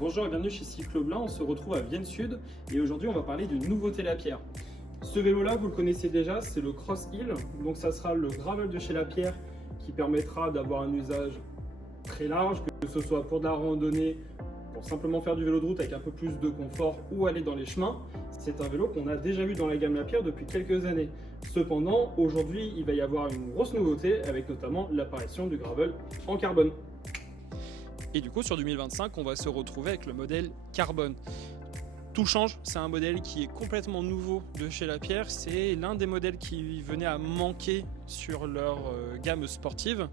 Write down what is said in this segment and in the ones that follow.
Bonjour et bienvenue chez Cycloblin, on se retrouve à Vienne Sud et aujourd'hui on va parler d'une nouveauté Lapierre. Ce vélo là vous le connaissez déjà, c'est le Cross Hill, donc ça sera le gravel de chez Lapierre qui permettra d'avoir un usage très large, que ce soit pour de la randonnée, pour simplement faire du vélo de route avec un peu plus de confort ou aller dans les chemins. C'est un vélo qu'on a déjà vu dans la gamme Lapierre depuis quelques années. Cependant, aujourd'hui il va y avoir une grosse nouveauté avec notamment l'apparition du gravel en carbone. Et du coup, sur 2025, on va se retrouver avec le modèle Carbone. Tout change, c'est un modèle qui est complètement nouveau de chez Lapierre. C'est l'un des modèles qui venait à manquer sur leur gamme sportive.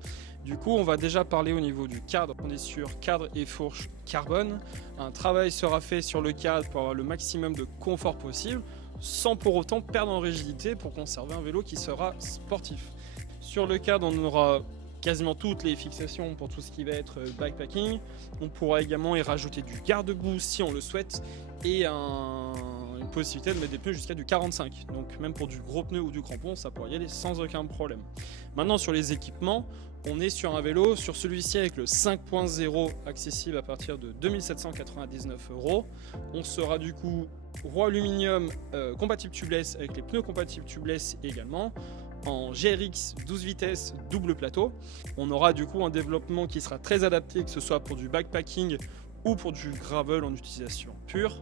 Du coup, on va déjà parler au niveau du cadre. On est sur cadre et fourche carbone. Un travail sera fait sur le cadre pour avoir le maximum de confort possible, sans pour autant perdre en rigidité pour conserver un vélo qui sera sportif. Sur le cadre, on aura quasiment toutes les fixations pour tout ce qui va être bikepacking. On pourra également y rajouter du garde-boue si on le souhaite et une possibilité de mettre des pneus jusqu'à du 45. Donc même pour du gros pneu ou du crampon, ça pourra y aller sans aucun problème. Maintenant sur les équipements, on est sur un vélo, sur celui-ci avec le 5.0 accessible à partir de 2799 €. On sera du coup roue aluminium compatible tubeless avec les pneus compatibles tubeless également. En GRX 12 vitesses double plateau. On aura du coup un développement qui sera très adapté, que ce soit pour du backpacking ou pour du gravel en utilisation pure.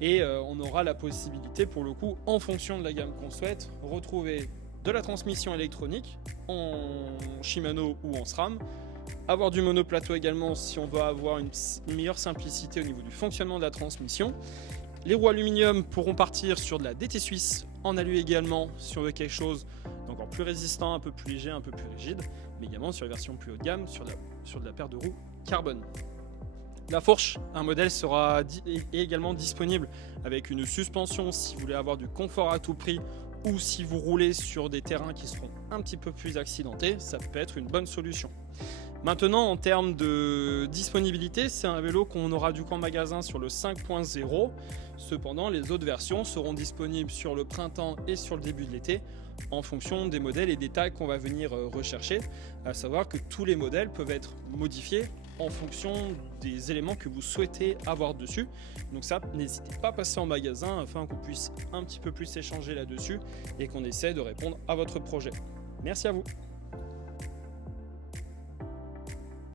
Et on aura la possibilité pour le coup, en fonction de la gamme qu'on souhaite, retrouver de la transmission électronique en Shimano ou en SRAM, avoir du monoplateau également si on veut avoir une meilleure simplicité au niveau du fonctionnement de la transmission. Les roues aluminium pourront partir sur de la DT Suisse en alu également, si on veut quelque chose d'encore plus résistant, un peu plus léger, un peu plus rigide, mais également sur les versions plus haut de gamme, sur de la paire de roues carbone. La fourche, un modèle sera également disponible avec une suspension si vous voulez avoir du confort à tout prix ou si vous roulez sur des terrains qui seront un petit peu plus accidentés, ça peut être une bonne solution. Maintenant, en termes de disponibilité, c'est un vélo qu'on aura du coup en magasin sur le 5.0. Cependant, les autres versions seront disponibles sur le printemps et sur le début de l'été en fonction des modèles et des tailles qu'on va venir rechercher. À savoir que tous les modèles peuvent être modifiés en fonction des éléments que vous souhaitez avoir dessus. Donc ça, n'hésitez pas à passer en magasin afin qu'on puisse un petit peu plus échanger là-dessus et qu'on essaie de répondre à votre projet. Merci à vous.